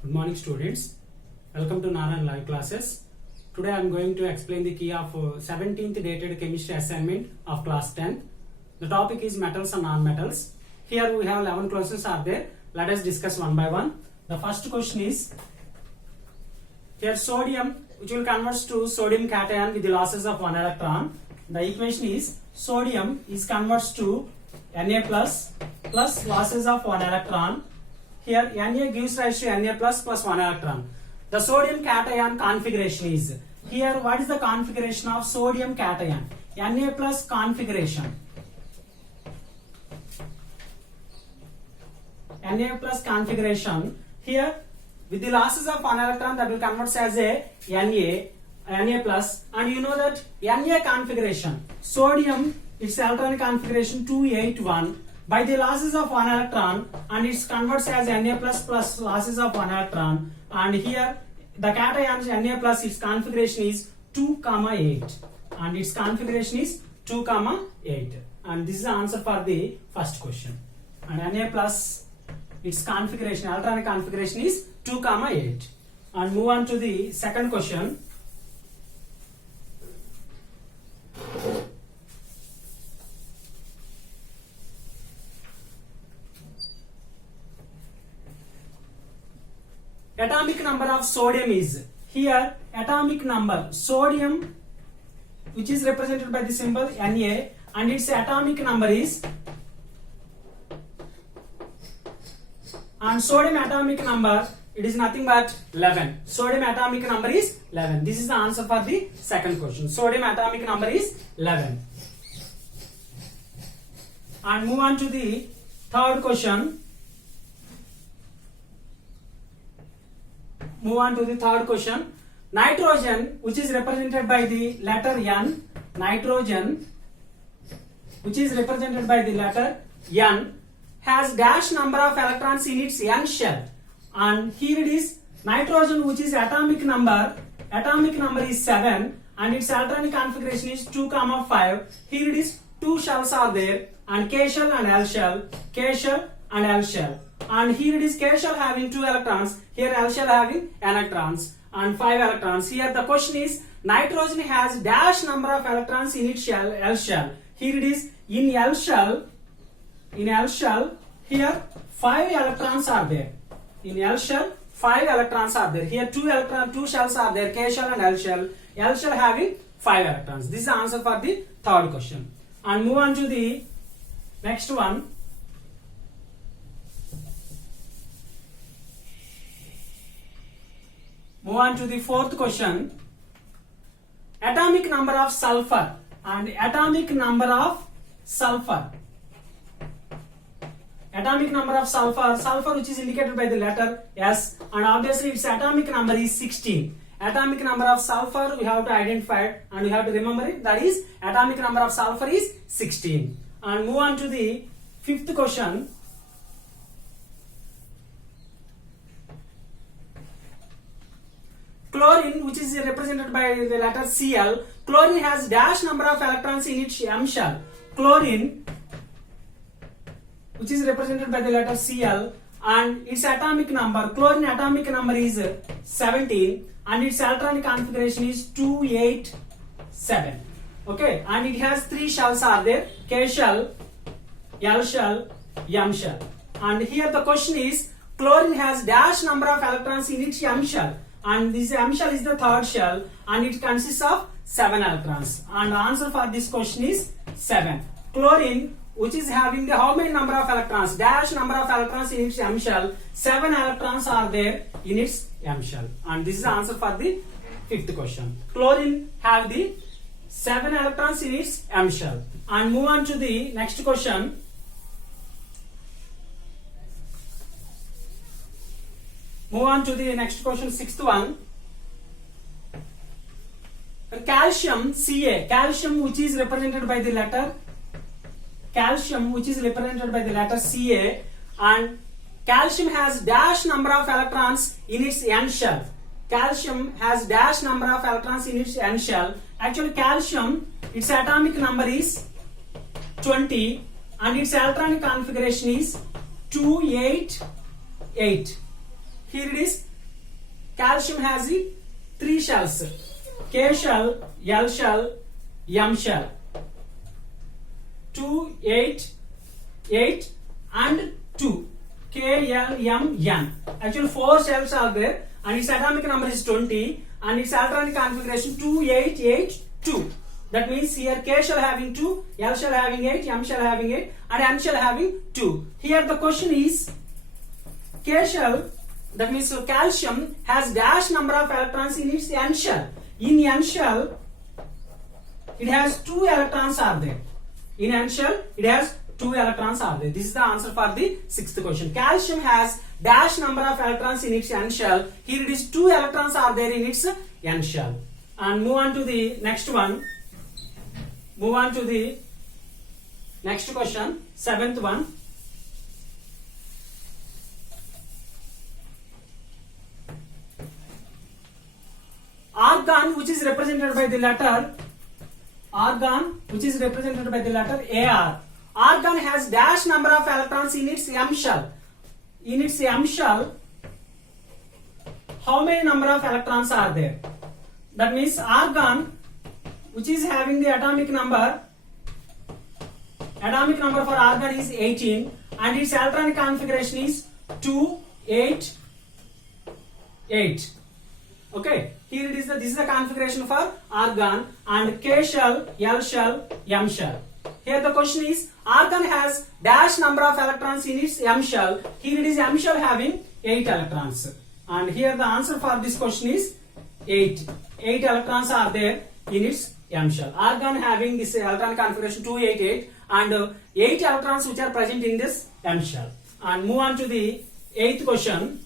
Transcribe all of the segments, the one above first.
Good morning students. Welcome to Narayan live classes. Today I am going to explain the key of 17th dated chemistry assignment of class 10. The topic is metals and non-metals. Here we have 11 questions are there. Let us discuss one by one. The first question is, here sodium which will convert to sodium cation with the losses of 1 electron. The equation is sodium is converts to Na plus losses of 1 electron. Here Na gives rise to Na plus 1 electron. The sodium cation configuration is, here what is the configuration of sodium cation? Na plus configuration. Na plus configuration. Here with the losses of 1 electron that will convert as a Na plus, and you know that Na configuration, sodium its electronic configuration 281 by the losses of 1 electron, and it converts as Na plus losses of 1 electron, and here the cation Na plus its configuration is 2,8 and its configuration is 2,8, and this is the answer for the first question. And Na plus its configuration, electronic configuration is 2,8. And move on to the second question. Atomic number of sodium is, here atomic number sodium which is represented by the symbol Na, and its atomic number is, and sodium atomic number, it is nothing but 11. Sodium atomic number is 11. This is the answer for the second question. Sodium atomic number is 11. And move on to the third question. Nitrogen which is represented by the letter N, nitrogen which is represented by the letter N has dash number of electrons in its N shell, and here it is nitrogen which is atomic number is 7 and its electronic configuration is 2,5. Here it is 2 shells are there, and K shell and L shell, and here it is K shell having 2 electrons, here L shell having electrons and 5 electrons. Here the question is, nitrogen has dash number of electrons in its shell, L shell. Here it is in L shell, here 5 electrons are there. In L shell 5 electrons are there. Here 2 shells are there, K shell and L shell having 5 electrons. This is the answer for the third question. And move on to the next one. Move on to the fourth question. Atomic number of sulfur and atomic number of sulfur. Atomic number of sulfur which is indicated by the letter S, and obviously its atomic number is 16. Atomic number of sulfur we have to identify it and we have to remember it, that is atomic number of sulfur is 16. And move on to the fifth question. Chlorine which is represented by the letter Cl, chlorine has dash number of electrons in its M shell. Chlorine which is represented by the letter Cl, and its atomic number, chlorine atomic number is 17 and its electronic configuration is 287. Okay, and it has 3 shells are there, K shell, L shell, M shell. And here the question is, chlorine has dash number of electrons in its M shell, and this M shell is the third shell and it consists of 7 electrons, and the answer for this question is 7. Chlorine which is having the how many number of electrons, dash number of electrons in its M shell, 7 electrons are there in its M shell, and this is the answer for the fifth question. Chlorine have the 7 electrons in its M shell. And move on to the next question. Sixth one. Calcium Ca, calcium which is represented by the letter Ca, and calcium has dash number of electrons in its N shell. Actually calcium, its atomic number is 20 and its electronic configuration is 288. Here it is calcium has the 3 shells: K shell, L shell, M shell. 2, 8, 8 and 2. K, L, M, N. Actually 4 shells are there and its atomic number is 20 and its electronic configuration 2882. That means here K shell having 2, L shell having 8, M shell having 8 and M shell having 2. Here the question is K shell, that means calcium has dash number of electrons in its N shell. In N shell it has 2 electrons are there. In N shell it has 2 electrons are there. This is the answer for the 6th question. Calcium has dash number of electrons in its N shell. Here it is 2 electrons are there in its N shell. And move on to the next one. Move on to the next question, 7th one. Argon, which is represented by the letter AR. Argon has dash number of electrons in its M shell. In its M shell, how many number of electrons are there? That means argon, which is having the atomic number for argon is 18 and its electronic configuration is 2, 8, 8. Okay, here it is this is the configuration for argon and K shell, L shell, M shell. Here the question is argon has dash number of electrons in its M shell. Here it is M shell having 8 electrons. And here the answer for this question is 8. 8 electrons are there in its M shell. Argon having this electronic configuration 288 and 8 electrons which are present in this M shell. And move on to the 8th question.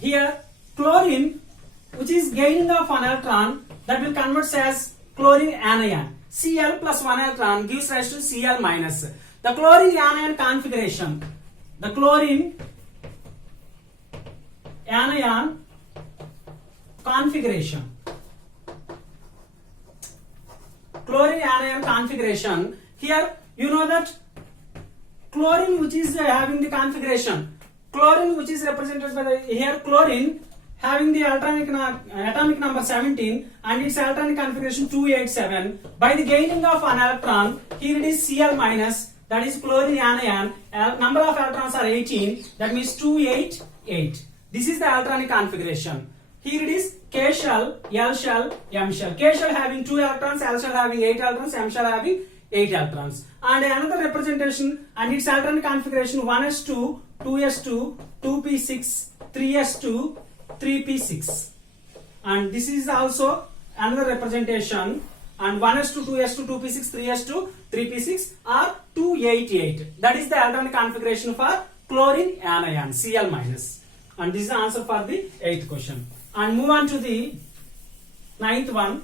Here chlorine, which is gaining of 1 electron, that will convert as chlorine anion. Cl plus 1 electron gives rise to Cl minus. The chlorine anion configuration. The chlorine anion configuration. Chlorine anion configuration. Here you know that chlorine which is having the configuration. Chlorine which is represented by the here chlorine having the atomic number 17 and its electronic configuration 287. By the gaining of 1 electron, here it is Cl minus, that is chlorine anion. Number of electrons are 18, that means 288. This is the electronic configuration. Here it is K shell, L shell, M shell. K shell having 2 electrons, L shell having 8 electrons, M shell having 8 electrons. And another representation and its electronic configuration 1s2, 2s2, 2p6, 3s2, 3p6. And this is also another representation. And 1s2, 2s2, 2p6, 3s2, 3p6 are 288. That is the electronic configuration for chlorine anion, Cl minus. And this is the answer for the 8th question. And move on to the 9th one.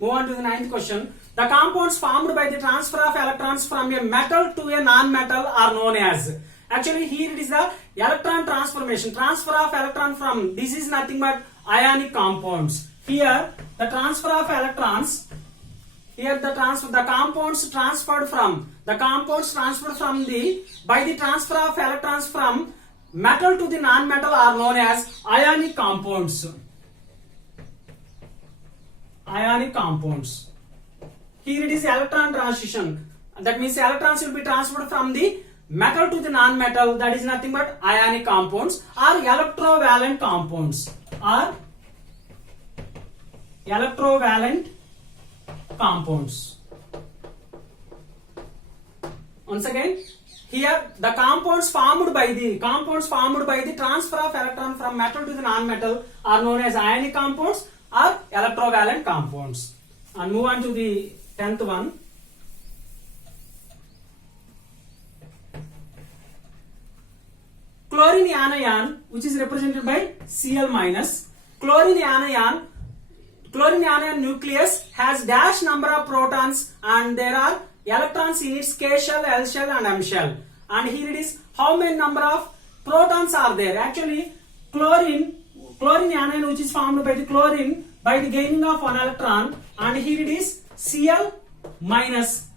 Move on to the 9th question. The compounds formed by the transfer of electrons from a metal to a non-metal are known as. Actually, here it is the electron transformation. Transfer of electron from, this is nothing but ionic compounds. Here, the transfer of electrons. Here the compounds transferred from the by the transfer of electrons from metal to the non-metal are known as ionic compounds. Ionic compounds. Here it is electron transition. That means electrons will be transferred from the metal to the non-metal. That is nothing but ionic compounds or electrovalent compounds. Or electrovalent compounds. Once again, here the compounds formed by the transfer of electron from metal to the non-metal are known as ionic compounds or electrovalent compounds. And move on to the 10th one. Chlorine anion, which is represented by Cl minus. Chlorine anion nucleus has dash number of protons and there are electrons in its K shell, L shell and M shell. And here it is how many number of protons are there. Actually chlorine anion which is formed by the chlorine by the gaining of one electron, and here it is Cl minus.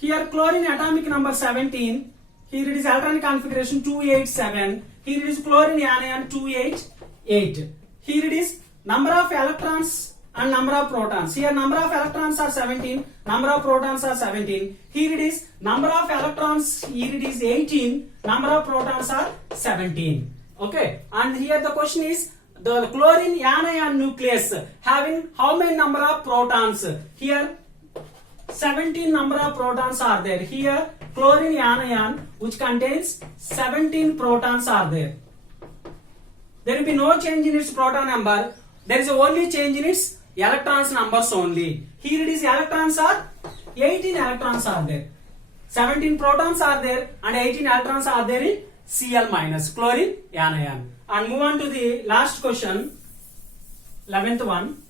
Here chlorine atomic number 17. Here it is electronic configuration 287. Here it is chlorine anion 288. Here it is number of electrons and number of protons. Here number of electrons are 17, number of protons are 17. Here it is number of electrons, here it is 18, number of protons are 17. Okay, and here the question is the chlorine anion nucleus having how many number of protons? Here 17 number of protons are there. Here chlorine anion which contains 17 protons are there. There will be no change in its proton number. There is only change in its electrons numbers only. Here it is electrons are 18 electrons are there. 17 protons are there and 18 electrons are there in Cl minus chlorine anion. And move on to the last question, 11th one.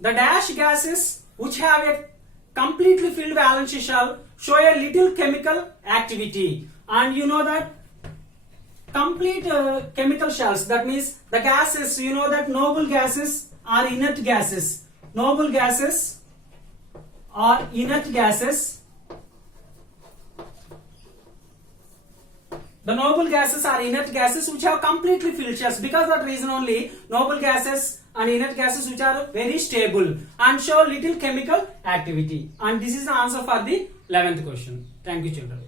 The dash gases which have a completely filled valence shell show a little chemical activity, and you know that complete chemical shells, that means the gases, you know that noble gases are inert gases. Noble gases are inert gases. The noble gases are inert gases which have completely filled shells. Because of that reason only, noble gases and inert gases which are very stable and show little chemical activity. And this is the answer for the 11th question. Thank you, children.